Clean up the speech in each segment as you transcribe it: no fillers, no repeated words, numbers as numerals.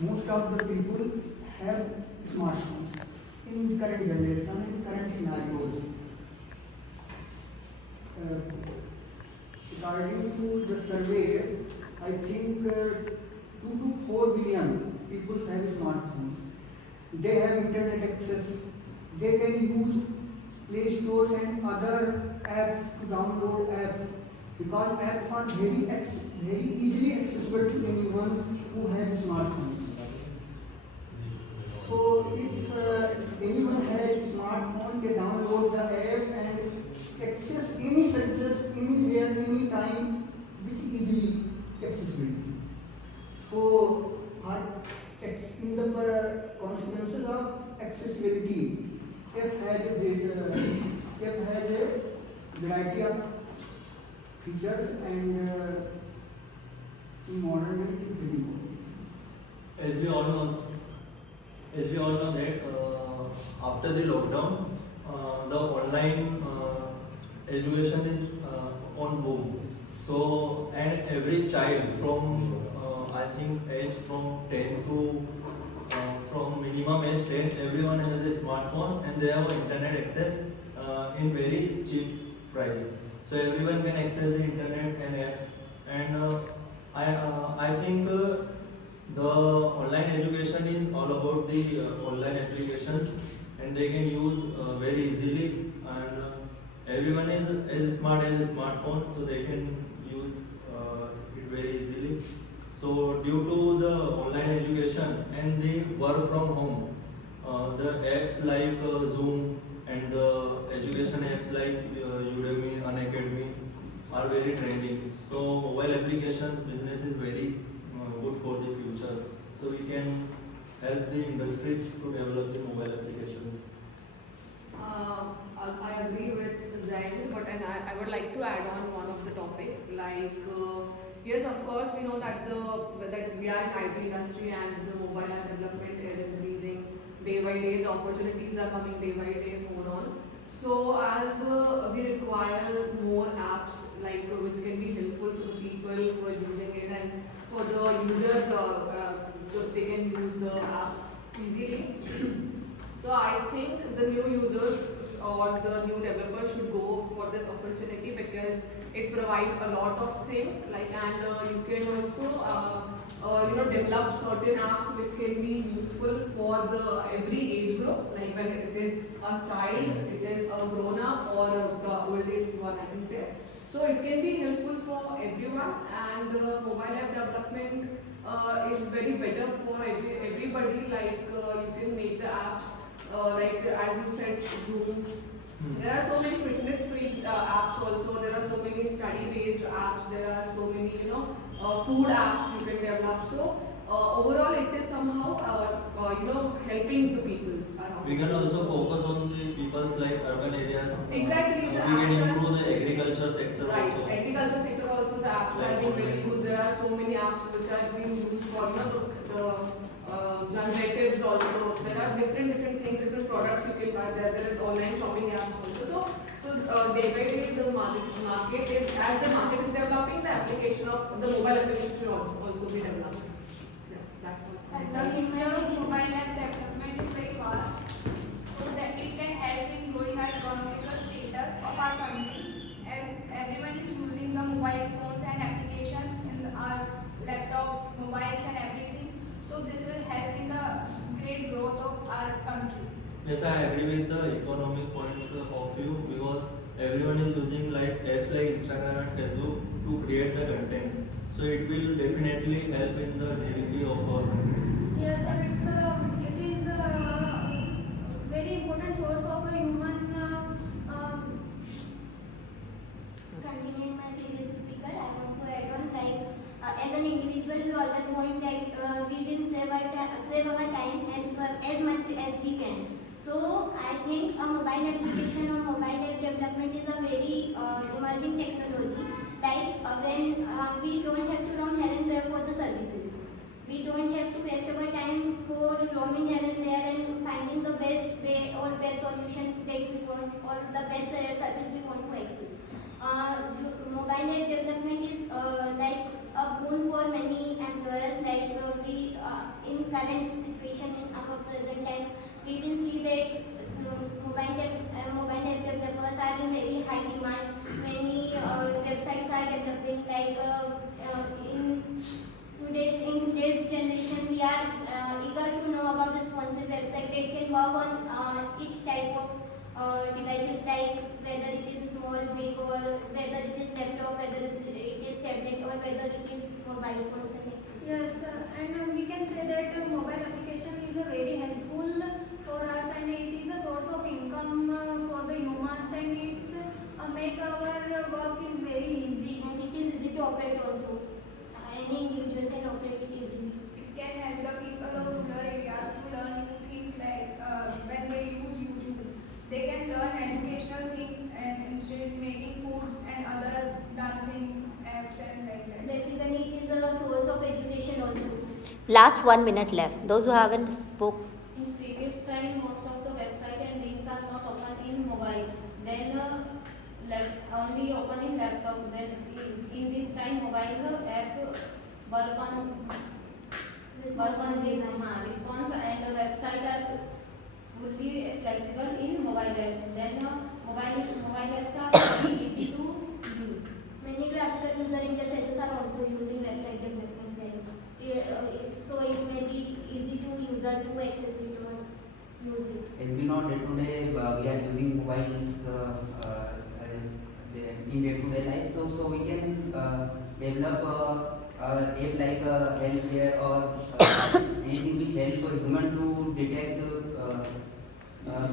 most of the people have smartphones in current generation, in current scenarios. According to the survey, I think 2 to 4 billion people have smartphones. They have internet access. They can use Play Stores and other apps to download apps, because apps are very easily accessible to anyone who has smartphones. So if anyone has smartphone, they download the app and access any services anywhere, anytime with easily accessibility. So in the consequences of accessibility, app has a variety of features and in modern day it is very important. As we all know, that after the lockdown, the online education is on boom. So, and every child from I think age from 10 to from minimum age 10, everyone has a smartphone and they have internet access in very cheap price. So everyone can access the internet and apps. And I think the online education is all about the online applications, and they can use very easily. And everyone is as smart as a smartphone, so they can use it very easily. So due to the online education and the work from home, the apps like Zoom and the education apps like Udemy, Unacademy are very trending. So mobile applications business is very good for the future. So we can help the industries to develop the mobile applications. I agree with Jayendra, but I would like to add on one of the topic. Yes, of course, we know that we are in IT industry and the mobile app development is increasing day by day. The opportunities are coming day by day more on. So as we require more apps which can be helpful for the people who are using it, and for the users so they can use the apps easily. So I think the new users or the new developers should go for this opportunity, because it provides a lot of things and you can also develop certain apps which can be useful for the every age group, like when it is a child, it is a grown up, or the old age one, I can say. So it can be helpful for everyone, and mobile app development is very better for everybody. You can make the apps as you said, Zoom. There are so many fitness-free apps also. There are so many study-based apps. There are so many food apps you can develop. So overall, it is somehow helping the peoples around. We can also focus on the people's like urban areas. Exactly. We can improve the agriculture sector right. also. Agriculture sector also, the apps are being very used. There are so many apps which are being used for the generatives also. There are different things, different products you can buy. There is online shopping apps also. So day by day the market is, as the market is developing, the application of the mobile application should also be developed. Yeah, that's all. And the future of mobile app development is very fast, so that it can help in growing our economical status of our country, as everyone is using the mobile phones and applications in our laptops, mobiles and everything. So this will help in the great growth of our country. Yes, I agree with the economic point of view, because everyone is using like apps like Instagram and Facebook to create the content. So it will definitely help in the GDP of our country. Yes, and it is a very important source of a human. Continuing my previous speaker, I want to add on as an individual, we always want that we will save our time as much as we can. So I think a mobile application or mobile app development is a very emerging technology. When we don't have to roam here and there for the services. We don't have to waste our time for roaming here and there and finding the best way or best solution that we want, or the best service we want to access. Mobile app development is like a boon for many employers. we in current situation in our present time, we will see that mobile app developers are in very high demand. Many websites are developing like in today's generation we are eager to know about responsive website that can work on each type of devices, like whether it is small, big, or whether it is laptop, whether it is tablet, or whether it is mobile phones and accessories. Yes, and we can say that mobile application is very helpful for us, and it is a source of income for the humans, and it's make our work is very easy. And it is easy to operate also. Any individual can operate it easily. It can help the people of rural areas to learn new things, like when they use YouTube. They can learn educational things and instead making foods and other dancing apps and like that. Basically, it is a source of education also. Last 1 minute left. Those who haven't spoke. In previous time, most of the website and links are not open in mobile. Then only open in laptop. Then in this time, mobile app work on this response, and the website are fully flexible in mobile apps. Then mobile apps are very easy to use. Many graphical user interfaces are also using website development guides. So it may be easy to user to access it or use it. As we know, day to day we are using mobiles in day to day life, so we can develop app like healthcare or anything which helps for human to detect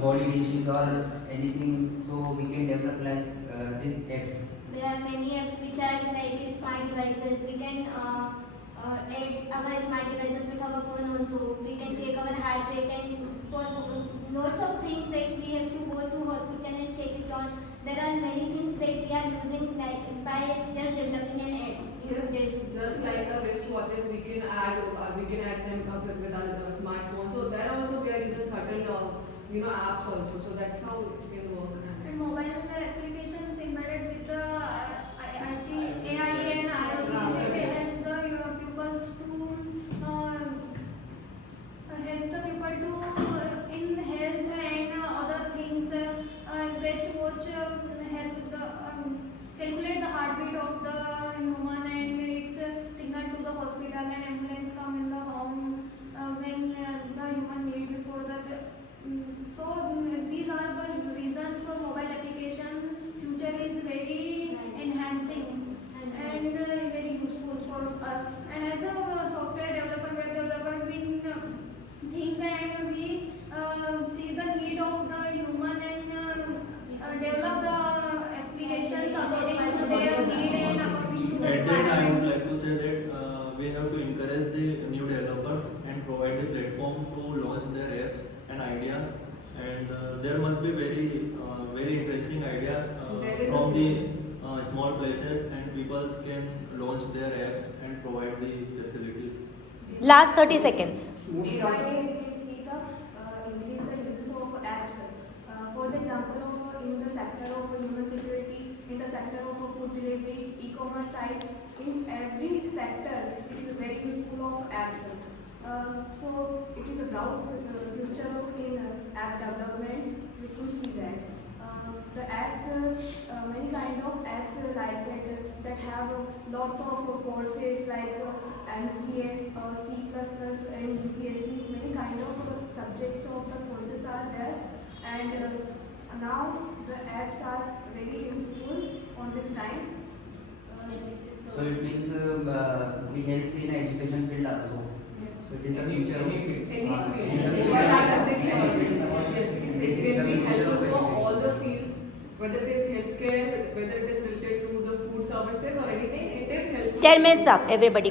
body disease or anything. So we can develop like these apps. There are many apps which are like smart devices. We can add our smart devices with our phone also. We can check our heart rate, and for lots of things that we have to go to hospital and check it on. There are many things that we are using like by just developing an app. Yes, just like the wristwatches, we can add them up with our smartphones. So there also we are using certain apps also. So that's how it can work. And mobile applications embedded with the AI and IoT, they help the pupils to help the people to in health and other things. Breast watch help the calculate the heartbeat of the human, and it's signal to the hospital, and ambulance come in the home when the human need for the. So these are the reasons for mobile application. Future is very enhancing and very useful for us. And as a software developer, web developer, we think and we see the need of the human and develop the applications according to their need and according to the At that, I would requirement. like to say that we have to encourage the new developers and provide the platform to launch their apps and ideas. And there must be very interesting ideas There is from a the small places, and people can launch their apps and provide the facilities. Last 30 seconds. Most Day of by day, we can see the increase the uses of apps. For the example of in the sector of human security, in the sector of food delivery, e-commerce side, in every sector, it is very useful of apps. So it is a broad future of in app development. We could see that the apps, many kind of apps like that have lots of courses like MCA, C++, and UPSC. Many kind of subjects of the courses are there, and now the apps are very useful on this time. So it means it helps in education field also. So it is the future of Any field. it is the Yes, future it it is the can be future helpful of for education. all the fields, whether it is healthcare, whether it is related to the food services or anything. It is helpful. 10 minutes up, everybody.